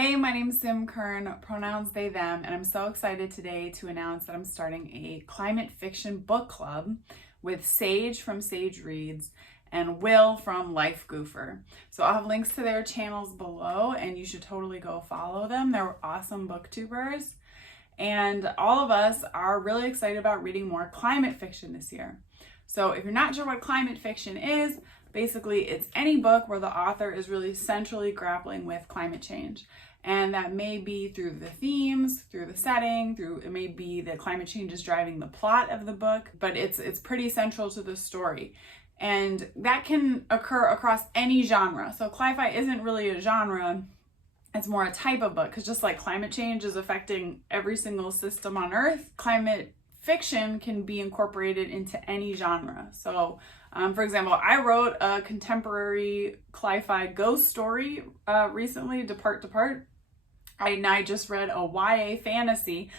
Hey, my name's Sim Kern, pronouns they, them, and I'm so excited today to announce that I'm starting a climate fiction book club with Sage from Sage Reads and Will from LifeGoofer. So I'll have links to their channels below and you should totally go follow them. They're awesome booktubers. And all of us are really excited about reading more climate fiction this year. So if you're not sure what climate fiction is, basically it's any book where the author is really centrally grappling with climate change. And that may be through the themes, through the setting, it may be that climate change is driving the plot of the book, but it's pretty central to the story. And that can occur across any genre. So cli-fi isn't really a genre, it's more a type of book, because just like climate change is affecting every single system on Earth, climate fiction can be incorporated into any genre. So for example, I wrote a contemporary cli-fi ghost story recently, Depart. And I just read a YA fantasy,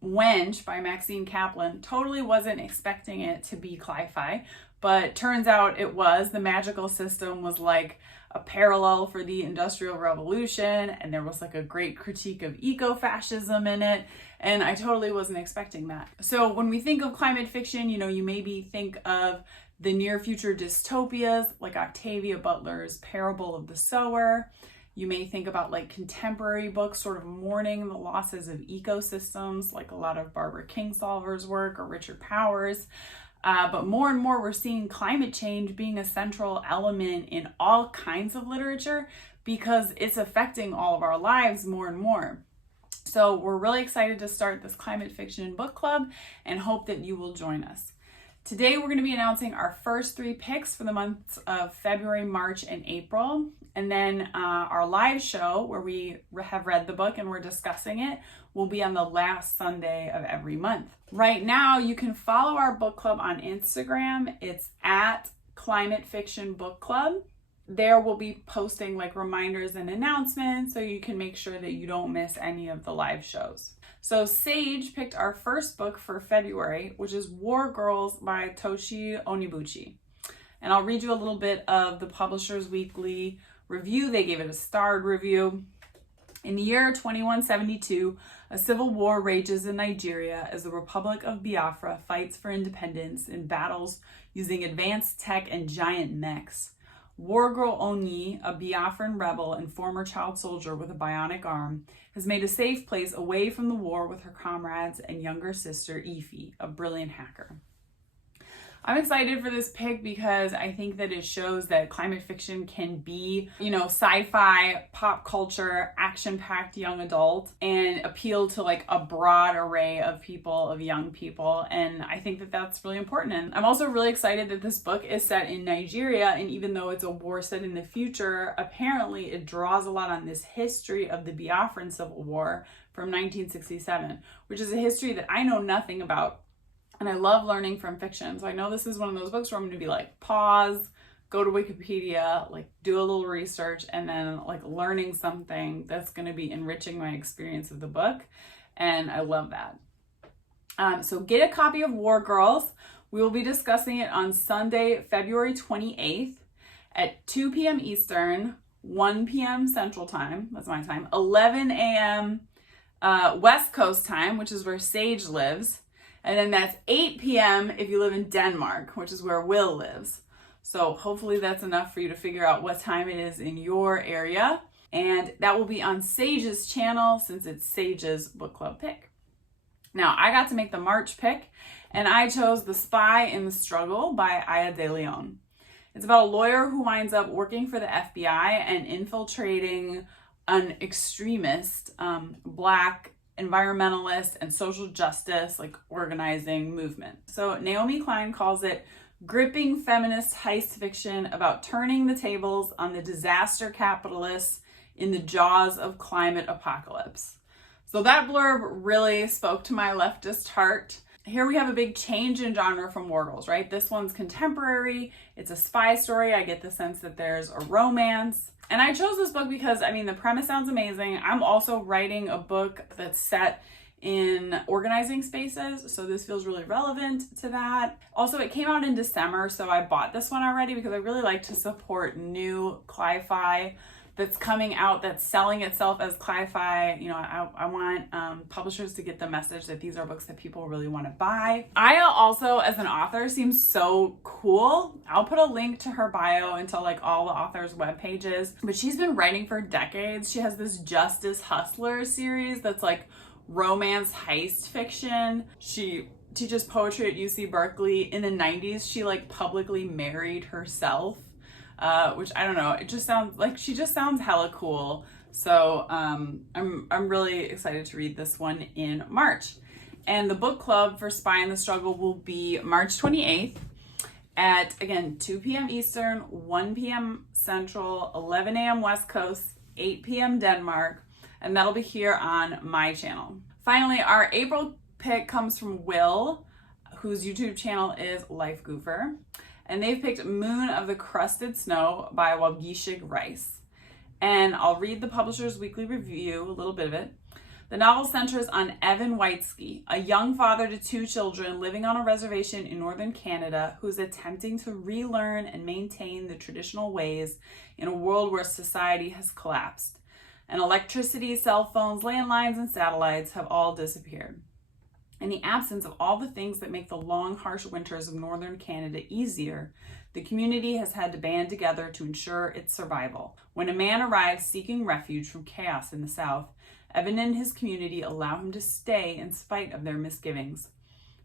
Wench by Maxine Kaplan. Totally wasn't expecting it to be cli-fi, but turns out it was. The magical system was like a parallel for the Industrial Revolution, and there was like a great critique of eco-fascism in it, and I totally wasn't expecting that. So when we think of climate fiction, you maybe think of the near future dystopias like Octavia Butler's Parable of the Sower. You may think about like contemporary books sort of mourning the losses of ecosystems, like a lot of Barbara Kingsolver's work or Richard Powers. But more and more we're seeing climate change being a central element in all kinds of literature because it's affecting all of our lives more and more. So we're really excited to start this climate fiction book club and hope that you will join us. Today we're going to be announcing our first 3 picks for the months of February, March, and April. And then our live show where we have read the book and we're discussing it will be on the last Sunday of every month. Right now, you can follow our book club on Instagram. It's at Climate Fiction Book Club. There we'll be posting like reminders and announcements so you can make sure that you don't miss any of the live shows. So Sage picked our first book for February, which is War Girls by Tochi Onyebuchi. And I'll read you a little bit of the Publishers Weekly review. They gave it a starred review. In the year 2172, a civil war rages in Nigeria as the Republic of Biafra fights for independence in battles using advanced tech and giant mechs. War Girl Onyi, a Biafran rebel and former child soldier with a bionic arm, has made a safe place away from the war with her comrades and younger sister Ify, a brilliant hacker. I'm excited for this pick because I think that it shows that climate fiction can be, sci-fi, pop culture, action-packed young adult and appeal to like a broad array of people, of young people. And I think that that's really important. And I'm also really excited that this book is set in Nigeria. And even though it's a war set in the future, apparently it draws a lot on this history of the Biafran Civil War from 1967, which is a history that I know nothing about. And I love learning from fiction. So I know this is one of those books where I'm going to be like, pause, go to Wikipedia, like do a little research, and then like learning something that's going to be enriching my experience of the book. And I love that. So get a copy of War Girls. We will be discussing it on Sunday, February 28th at 2 p.m. Eastern, 1 p.m. Central Time, that's my time, 11 a.m. West Coast time, which is where Sage lives. And then that's 8 p.m. if you live in Denmark, which is where Will lives. So hopefully that's enough for you to figure out what time it is in your area. And that will be on Sage's channel since it's Sage's book club pick. Now, I got to make the March pick, and I chose The Spy in the Struggle by Aya de Léon. It's about a lawyer who winds up working for the FBI and infiltrating an extremist, Black environmentalist and social justice organizing movement. So Naomi Klein calls it gripping feminist heist fiction about turning the tables on the disaster capitalists in the jaws of climate apocalypse. So that blurb really spoke to my leftist heart. Here we have a big change in genre from War Girls, right? This one's contemporary. It's a spy story. I get the sense that there's a romance. And I chose this book because, the premise sounds amazing. I'm also writing a book that's set in organizing spaces, so this feels really relevant to that. Also, it came out in December, so I bought this one already because I really like to support new cli-fi that's coming out that's selling itself as cli-fi. You know, I want publishers to get the message that these are books that people really want to buy. Aya also, as an author, seems so cool. I'll put a link to her bio into like all the authors' web pages, but she's been writing for decades. She has this Justice Hustler series that's like romance heist fiction. She teaches poetry at UC Berkeley. In the 90s, she like publicly married herself, which I don't know, it just sounds like, she just sounds hella cool. So I'm really excited to read this one in March. And the book club for Spy in the Struggle will be March 28th at, again, 2 p.m. Eastern, 1 p.m. Central, 11 a.m. West Coast, 8 p.m. Denmark, and that'll be here on my channel. Finally, our April pick comes from Will, whose YouTube channel is LifeGoofer, and they've picked Moon of the Crusted Snow by Waubgeshig Rice. And I'll read the publisher's weekly review, a little bit of it. The novel centers on Evan Whitesky, a young father to 2 children living on a reservation in northern Canada who's attempting to relearn and maintain the traditional ways in a world where society has collapsed, and electricity, cell phones, landlines, and satellites have all disappeared. In the absence of all the things that make the long, harsh winters of northern Canada easier, the community has had to band together to ensure its survival. When a man arrives seeking refuge from chaos in the south, Evan and his community allow him to stay in spite of their misgivings.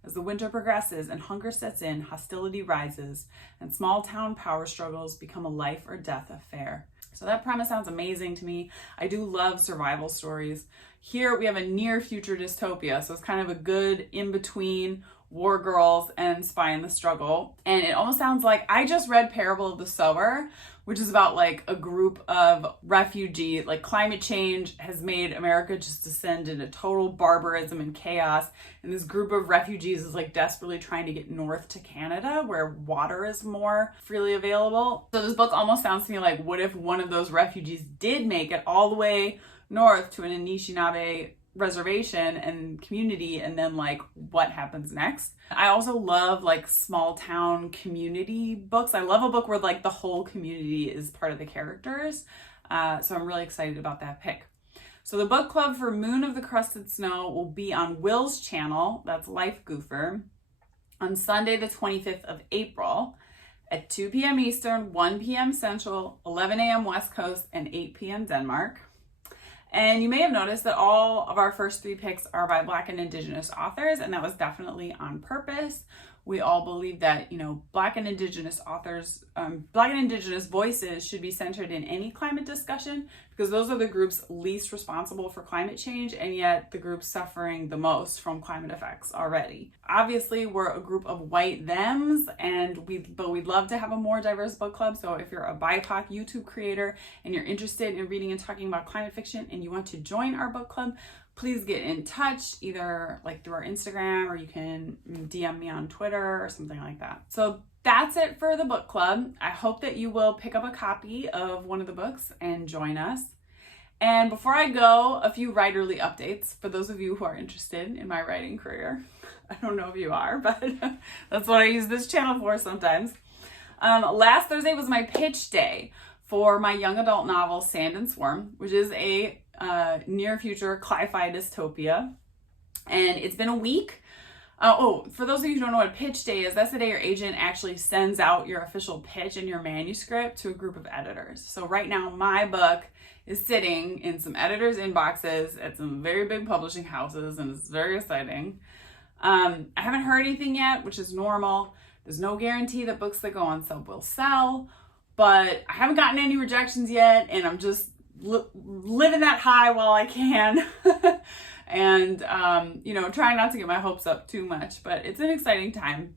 As the winter progresses and hunger sets in, hostility rises, and small-town power struggles become a life or death affair. So that premise sounds amazing to me. I do love survival stories. Here we have a near future dystopia, so it's kind of a good in-between War Girls and Spy in the Struggle. And it almost sounds like, I just read Parable of the Sower, which is about like a group of refugees, like climate change has made America just descend into total barbarism and chaos. And this group of refugees is like desperately trying to get north to Canada where water is more freely available. So this book almost sounds to me like, what if one of those refugees did make it all the way north to an Anishinaabe reservation and community, and then like what happens next? I also love like small town community books. I love a book where like the whole community is part of the characters. So I'm really excited about that pick. So the book club for Moon of the Crusted Snow will be on Will's channel, that's LifeGoofer, on Sunday the 25th of April at 2 p.m. Eastern, 1 p.m. Central, 11 a.m. West Coast, and 8 p.m. Denmark. And you may have noticed that all of our first 3 picks are by Black and Indigenous authors, and that was definitely on purpose. We all believe that, you know, Black and Indigenous authors, Black and Indigenous voices should be centered in any climate discussion, because those are the groups least responsible for climate change, and yet the groups suffering the most from climate effects already. Obviously, we're a group of white thems, but we'd love to have a more diverse book club. So if you're a BIPOC YouTube creator and you're interested in reading and talking about climate fiction and you want to join our book club, please get in touch, either like through our Instagram, or you can DM me on Twitter or something like that. So that's it for the book club. I hope that you will pick up a copy of one of the books and join us. And before I go, a few writerly updates for those of you who are interested in my writing career. I don't know if you are, but that's what I use this channel for sometimes. Last Thursday was my pitch day for my young adult novel, Sand and Swarm, which is a near future cli-fi dystopia. And it's been a week. For those of you who don't know what pitch day is, that's the day your agent actually sends out your official pitch and your manuscript to a group of editors. So right now my book is sitting in some editors' inboxes at some very big publishing houses, and it's very exciting. I haven't heard anything yet, which is normal. There's no guarantee that books that go on sale will sell, but I haven't gotten any rejections yet, and I'm just living that high while I can. And, you know, trying not to get my hopes up too much, but it's an exciting time.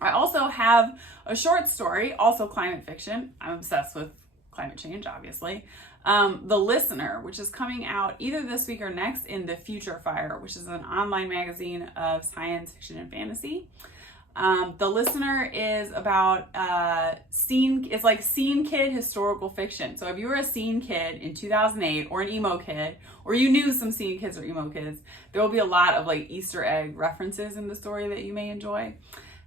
I also have a short story, also climate fiction. I'm obsessed with climate change, obviously. The Listener, which is coming out either this week or next in The Future Fire, which is an online magazine of science fiction and fantasy. The Listener is about it's like scene kid historical fiction. So if you were a scene kid in 2008 or an emo kid, or you knew some scene kids or emo kids, there will be a lot of like Easter egg references in the story that you may enjoy.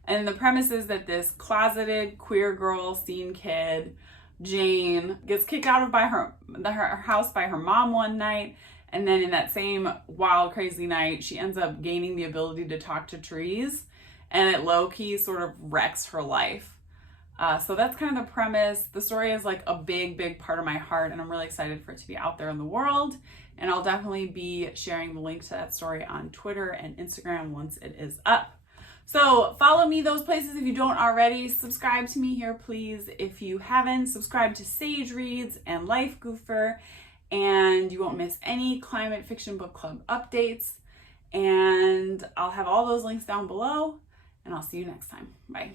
And the premise is that this closeted queer girl scene kid Jane gets kicked out of her house by her mom one night, and then in that same wild, crazy night, she ends up gaining the ability to talk to trees, and it low-key sort of wrecks her life. So that's kind of the premise. The story is like a big, big part of my heart, and I'm really excited for it to be out there in the world. And I'll definitely be sharing the link to that story on Twitter and Instagram once it is up. So follow me those places if you don't already. Subscribe to me here, please, if you haven't. Subscribe to Sage Reads and LifeGoofer, and you won't miss any climate fiction book club updates. And I'll have all those links down below, and I'll see you next time. Bye.